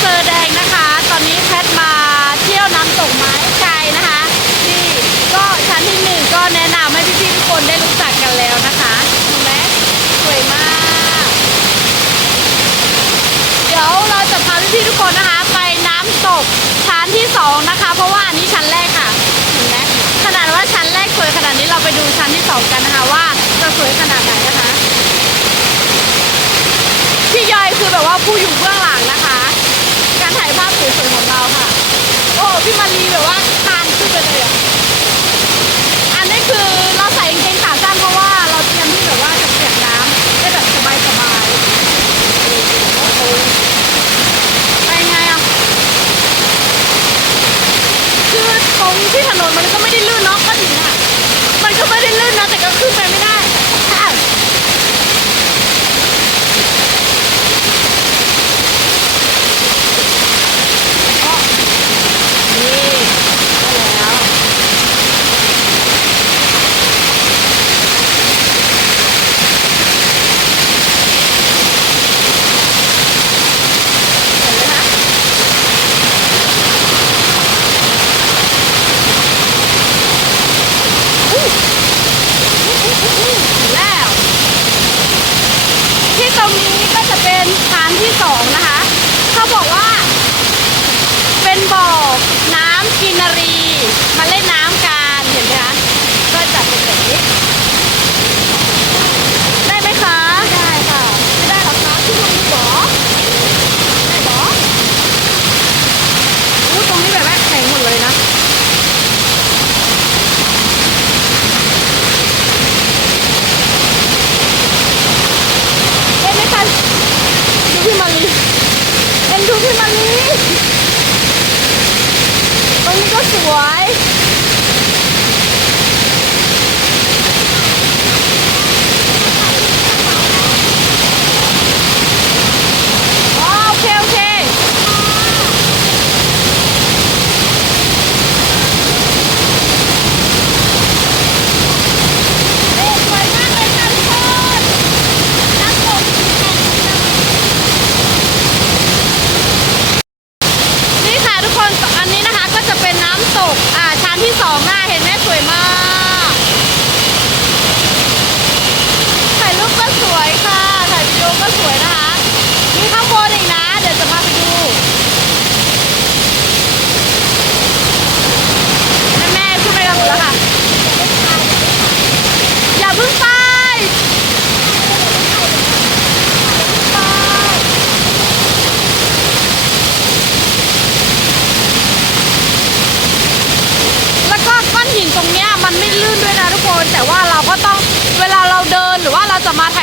เซอร์แดงนะคะ ตอนนี้แพทมาเที่ยวน้ำตกไม้ไกลนะคะที่ก็ชั้นที่หนึ่งก็แนะนำให้พี่ๆทุกคนได้รู้จักกันแล้วนะคะเห็นไหมสวยมาก เดี๋ยวเราจะพาพี่ๆทุกคนนะคะ ไปน้ำตกชั้นที่สองนะคะ เพราะว่าอันนี้ชั้นแรกค่ะเห็นไหมขนาดว่าชั้นแรกสวยขนาดนี้เราไปดูชั้นที่สองกันนะคะว่าจะสวยขนาดไหนนะคะ พี่ยอยคือแบบว่าผู้อยู่เบื้องหลังนะคะ การถ่ายภาพสวยๆของเราค่ะ โอ้พี่มารีแบบว่าคานขึ้นไปเลยอะอันนี้คือเราใส่กางเกงขาสั้นเพราะว่าเราเตรียมที่แบบว่าจะเปียกน้ำได้แบบสบายสบายไปไงอะคือตรงที่ถนนมันก็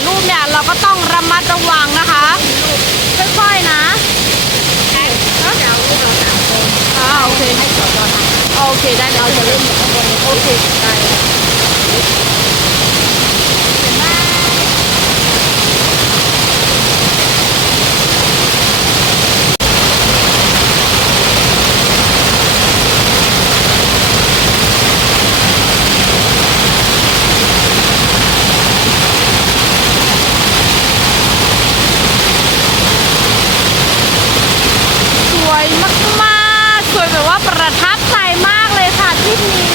ายรูปเนี่ยเราก็ต้องระมัดระวังนะคะ ค่อยๆนะอ่าโอเค โอเคได้เลยเราจะเริ่มจากข้างบนโอเคได้เลยเห็นไหม สวยมากๆ สวยแบบว่าประทับใจมากเลยค่ะทริปนี้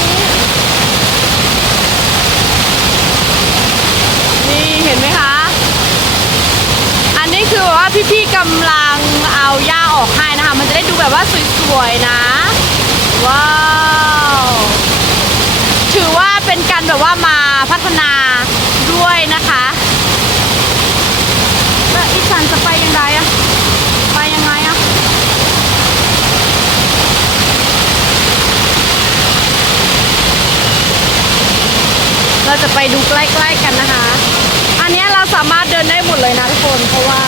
นี่เห็นไหมคะ อันนี้คือแบบว่าพี่ๆกำลังเอาหญ้าออกให้นะคะ มันจะได้ดู แบบว่าสวยๆนะ ว้าว ถือว่าเป็นการแบบว่ามาพัฒนาด้วยนะคะแล้วอีสันจะไปยังไงอะไปยังไงอะเราจะไปดูใกล้ๆกันนะคะ อันเนี้ยเราสามารถเดินได้หมดเลยนะทุกคนเพราะว่า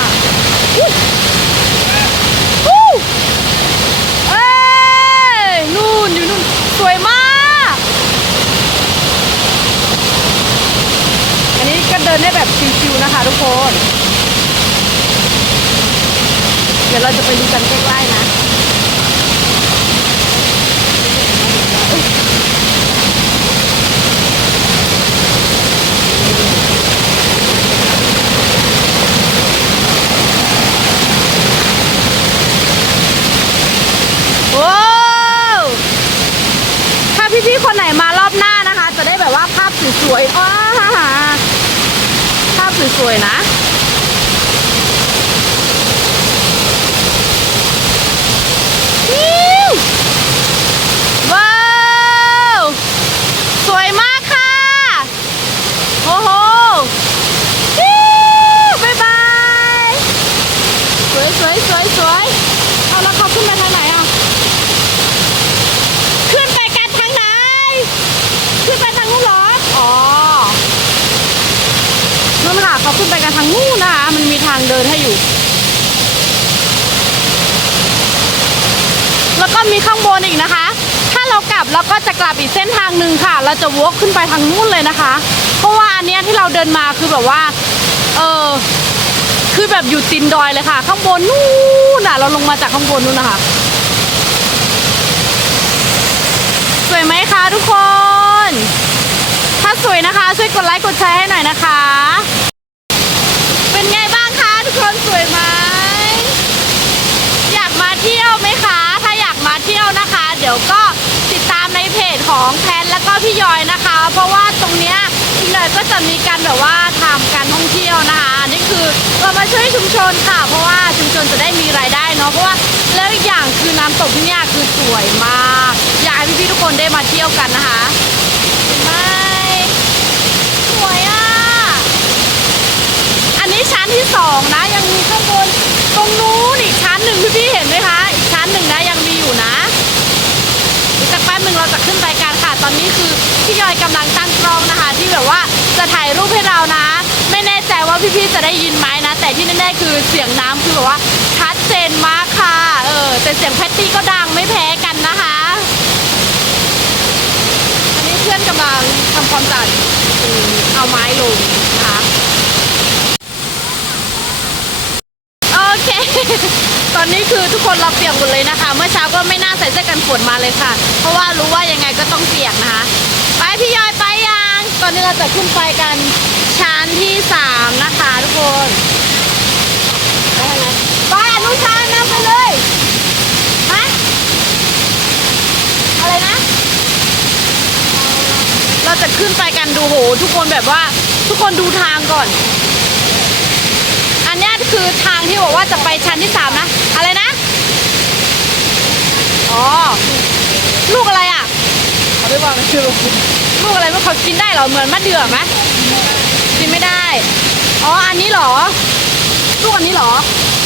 นได้แบบชิวๆนะคะทุกคน เดี๋ยวเราจะไปดูกันใกล้ๆนะพี่ๆคนไหนมารอบหน้านะคะ จะได้แบบว่าภาพสวยๆอ้อ สวยๆนะ วิวว้าว สวยมากค่ะ โอ้โหวิวบ๊ายบาย สวยสวยสวยสวยเอาแล้วเขาขึ้นไปทางไหนอะ ขึ้นไปกันทางไหน ขึ้นไปทางนู้นเหรอ อ๋อนู่นค่ะ เขาขึ้นไปกันทางนู้นนะคะ มันมีทางเดินให้อยู่ แล้วก็มีข้างบนอีกนะคะ ถ้าเรากลับเราก็จะกลับอีกเส้นทางหนึ่งค่ะ เราจะวกขึ้นไปทางนู้นเลยนะคะ เพราะว่าอันเนี้ยที่เราเดินมาคือแบบว่า เออคือแบบอยู่ตินดอยเลยค่ะ ข้างบนนู่นน่ะ เราลงมาจากข้างบนนู่นนะคะ สวยไหมคะทุกคน ถ้าสวยนะคะ ช่วยกดไลค์กดแชร์ให้หน่อยนะคะ เป็นไงบ้างคะทุกคนสวยไหม อยากมาเที่ยวไหมคะ ถ้าอยากมาเที่ยวนะคะ เดี๋ยวก็ติดตามในเพจของแพนแล้วก็พี่ยอยนะคะ เพราะว่าตรงเนี้ยพี่ยอยก็จะมีการแบบว่าทำการท่องเที่ยวนะคะอันนี่คือเรามาช่วยชุมชนค่ะ เพราะว่าชุมชนจะได้มีรายได้เนาะเพราะว่าแล้วอีกอย่างคือน้ำตกที่เนี่ยคือสวยมากอยากให้พี่ๆทุกคนได้มาเที่ยวกันนะคะไหมสวยอะอันนี้ชั้นที่สองนะยังมีข้างบนตรงนู้นอีกชั้นหนึ่งพี่ๆเห็นไหมคะอีกชั้นหนึ่งนะยังมีอยู่นะอีกสักแป๊บหนึ่งเราจะขึ้นไปกัน ตอนนี้คือพี่ยอยกำลังตั้งกล้องนะคะ ที่แบบว่าจะถ่ายรูปให้เรานะ ไม่แน่ใจว่าพี่ๆจะได้ยินไหมนะ แต่ที่แน่ๆคือเสียงน้ำคือแบบว่าชัดเจนมากค่ะ เออแต่เสียงแพตตี้ก็ดังไม่แพ้กันนะคะ อันนี้เพื่อนกำลังทำความสะอาดเอาไม้ลงนะคะ โอเค ต อนนี้คือทุกคนเราเปียกหมดเลยนะคะ เมื่อเช้าก็ไม่น่าใส่เสื้อกันฝนมาเลยค่ะ เพราะว่ารู้ว่ายังไงก็ต้องเปียกนะคะ ไปพี่ยอยไปยังตอนนี้เราจะขึ้นไปกันชั้นที่สามนะคะทุกคนไปไหนไปอนุชานะไปเลยฮะอะไรนะ เราจะขึ้นไปกันดูโห ทุกคนแบบว่าทุกคนดูทางก่อน นเนี้ยคือทางที่บอกว่าจะไปชั้นที่สามนะ อะไรนะ อ๋อ ลูกอะไรอะเขาไม่บอกนะคือลูกอะไรไม่เขากินได้เหรอ เหมือนมะเดื่อไหมกินไม่ได้ อ๋อ อันนี้เหรอ ลูกอันนี้เหรอ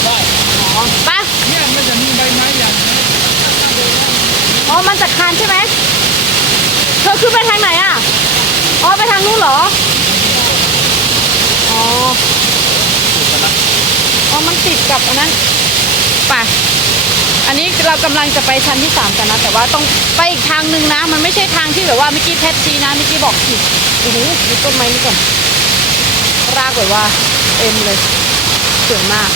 ได้อ๋อไปะเนี่ยมันจะมีใบไม้อย่างนี้อ๋อ มันจะคานใช่ไหม เธอขึ้นไปทางไหนอะ อ๋อ ไปทางนู้นเหรอ อ๋อ อ๋อ มันติดกับอันนั้นไปอันนี้เรากำลังจะไปชั้นที่สามกันนะ แต่ว่าต้องไปอีกทางหนึ่งนะ มันไม่ใช่ทางที่แบบว่าเมื่อกี้แพทชี้นะเมื่อกี้บอกผิดโอ้โหดูต้นไม้นี่ก่อนรากแบบว่าเต็มเลยสวยมาก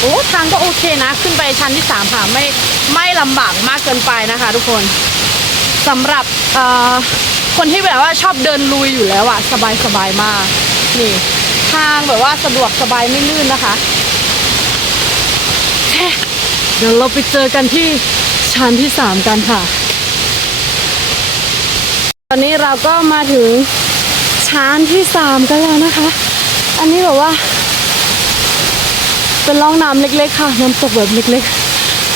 โอ้ทางก็โอเคนะ ขึ้นไปชั้นที่สามค่ะไม่ไม่ลำบากมากเกินไปนะคะ ทุกคนสำหรับเอ่อคนที่แบบว่าชอบเดินลุยอยู่แล้วอะสบายสบายมาก นี่ทางแบบว่าสะดวกสบายไม่ลื่นนะคะแช่เดี๋ยวเราไปเจอกันที่ชั้นที่สามกันค่ะ ตอนนี้เราก็มาถึงชั้นที่สามกันแล้วนะคะ อันนี้แบบว่า เป็นร่องน้ำเล็กๆค่ะ น้ำตกแบบเล็ก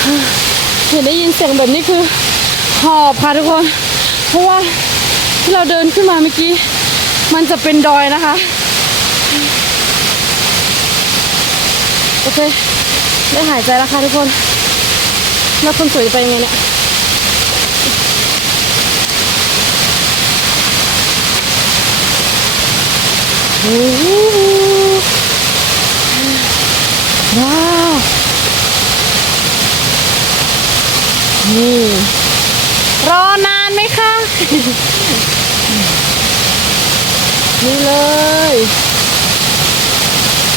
ๆเห็นได้ยินเสียงแบบนี้คือหอบค่ะทุกคน เพราะว่าที่เราเดินขึ้นมาเมื่อกี้ มันจะเป็นดอยนะคะ โอเค ได้หายใจแล้วค่ะทุกคนแล้วคนสวยจะไปยังไงเนี่ยโอ้โหว้าวนี่รอนานไหมคะ นี่เลย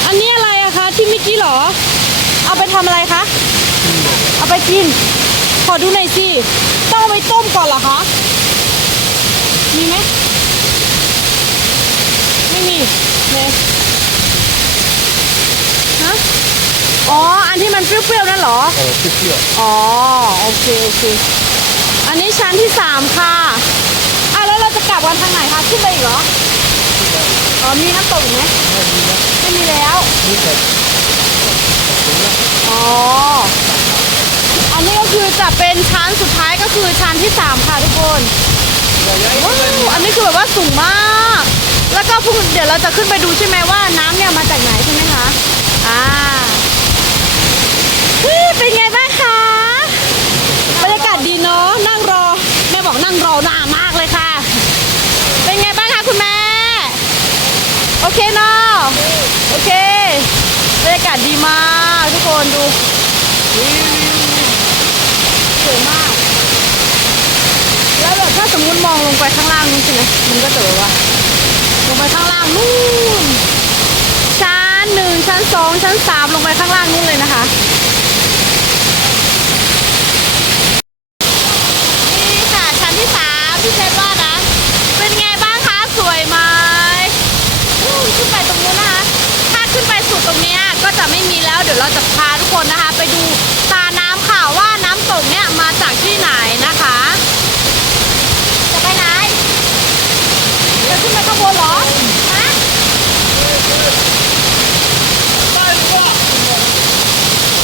อันนี้อะไรอะคะ ที่เมื่อ กี้เหรอ เอาไปทำอะไรคะ เอาไปกิน ขอดูหน่อยสิ ต้องเอาไปต้มก่อนเหรอคะ มีไหม ไม่มีเนี่ยฮะ อ๋อ อันที่มันเปรี้ยวๆนั่นเหรอ เออเปรี้ยวอ๋อ โอเค โอเค อันนนี้ชั้นที่สามค่ะ อะ แล้วเราจะกลับวันทางไหนคะ ขึ้นไปอีกเหรอ อ๋อ มีน้ำตกอีกไหมไม่มีแล้ว นี่แต่ อ๋อ อันนี้ก็คือจะเป็นชั้นสุดท้ายก็คือชั้นที่ 3 ค่ะทุกคนว้าวอันนี้คือแบบว่าสูงมาก แล้วก็พวกเดี๋ยวเราจะขึ้นไปดูใช่ไหมว่าน้ำเนี่ยมาจากไหนใช่ไหมคะ อ่าเป็นไงบ้างคะ บรรยากาศดีเนาะ นั่งรอ แม่บอกนั่งรอนานมากเลยค่ะ เป็นไงบ้างคะคุณแม่ โอเคเนาะ โอเค รรยากาศดีมากทุกคนดูสวยมาก แล้วแบบถ้าสมมติมองลงไปข้างล่างนู้นใช่ไหมมันก็จะแบบว่า ลงไปข้างล่างนู่นชั้นหนึ่งชั้นสองชั้นสามลงไปข้างล่างนู่นเลยนะคะ นี่ค่ะชั้นที่สามพี่เพชรว่านะ เป็นไงบ้างคะ สวยไหม นู่นขึ้นไปตรงนู้นนะคะ ถ้าขึ้นไปสุดตรงเนี้ยก็จะไม่มีแล้ว เดี๋ ยวเราจะพาทุกคนนะคะ ไปดูตาน้ำค่ะว่าน้ำตกเนี่ยมาจากที่ไหนนะคะ จะไปไหนจะขึ้นไปข้างบนเหรอฮะ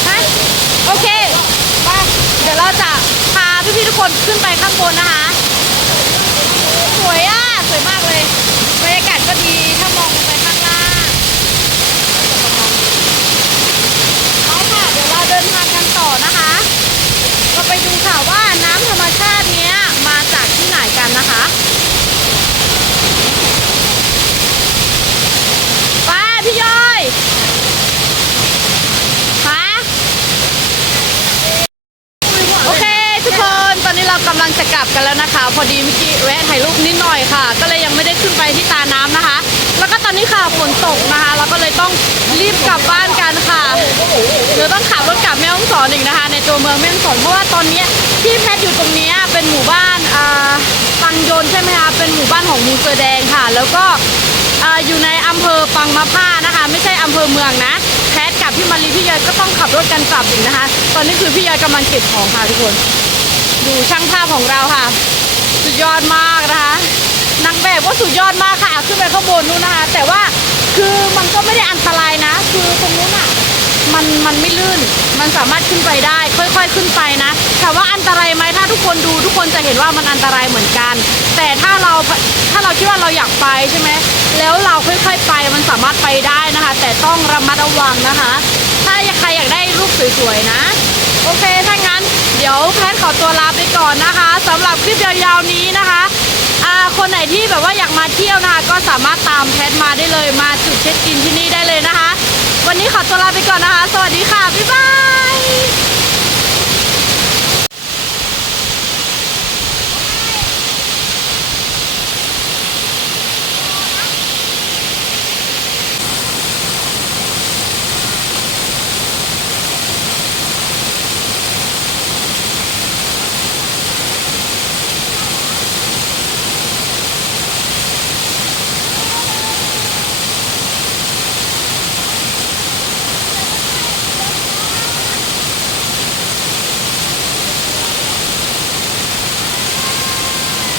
ฮะโอเคไปเดี๋ยวเราจะพาพี่ๆทุกคนขึ้นไปข้างบนนะคะ สวยอะ สวยมากเลย บรรยากาศก็ดี ถ้ามองลงไปข้างล่างเอาค่ะ เดี๋ยวเราเดินทางกันต่อนะคะ ก็ไปดูค่ะว่าน้ำธรรมชาติเนี้ยมาจากที่ไหนกันนะคะไปพี่ย้อยฮะ โอเคทุกคนตอนนี้เรากำลัง จะกลับกันแล้วนะคะ พอดีเมื่อกี้แวะถ่ายรูปนิดหน่อยค่ะ ก็เลยยังไม่ได้ขึ้นไปที่ตาน้ำนะคะ แล้วก็ตอนนี้ค่ะฝนตกนะคะ เราก็เลยต้องรีบกลับบ้านกันค่ะ เดี๋ยวต้องขับรถกลับแม่ฮ่องสอนอีกนะคะ ในตัวเมืองแม่ฮ่องสอนเพราะว่าตอนนี้ที่แพทอยู่ตรงนี้เป็นหมู่บ้านอ่าปังโยนใช่ไหมคะเป็นหมู่บ้านของมูเซอร์แดงค่ะ แล้วก็ออยู่ในอำเภอปังมะผ้านะคะ ไม่ใช่อำเภอเมืองนะแพทกับพี่มารีพี่เยยก็ต้องขับรถกันกลับอีกนะคะ ตอนนี้คือพี่เยยกำลังเก็บของค่ะทุกคน ดูช่างภาพของเราค่ะ สุดยอดมากนะคะนางแบบก็สุดยอดมากค่ะ ขึ้นไปข้างบนนู้นนะคะ แต่ว่าคือมันก็ไม่ได้อันตรายนะ คือตรงนู้นอะมันมันไม่ลื่น มันสามารถขึ้นไปได้ ค่อย ๆขึ้นไปนะถามว่าอันตรายไหมถ้าทุกคนดูทุกคนจะเห็นว่ามันอันตรายเหมือนกัน แต่ถ้าเราถ้าเราคิดว่าเราอยากไปใช่ไหมแล้วเราค่อยๆไปมันสามารถไปได้นะคะ แต่ต้องระมัดระวังนะคะ ถ้าใครอยากได้รูปสวยๆนะ โอเค ถ้างั้น เดี๋ยวแพทย์ ขอตัวลาไปก่อนนะคะสำหรับคลิปยาวๆนี้นะคะอ่าคนไหนที่แบบว่าอยากมาเที่ยวนะคะ ก็สามารถตามแพทมาได้เลยมาจุดเช็คอินที่นี่ได้เลยนะคะ วันนี้ขอตัวลาไปก่อนนะคะ สวัสดีค่ะบ๊ายบาย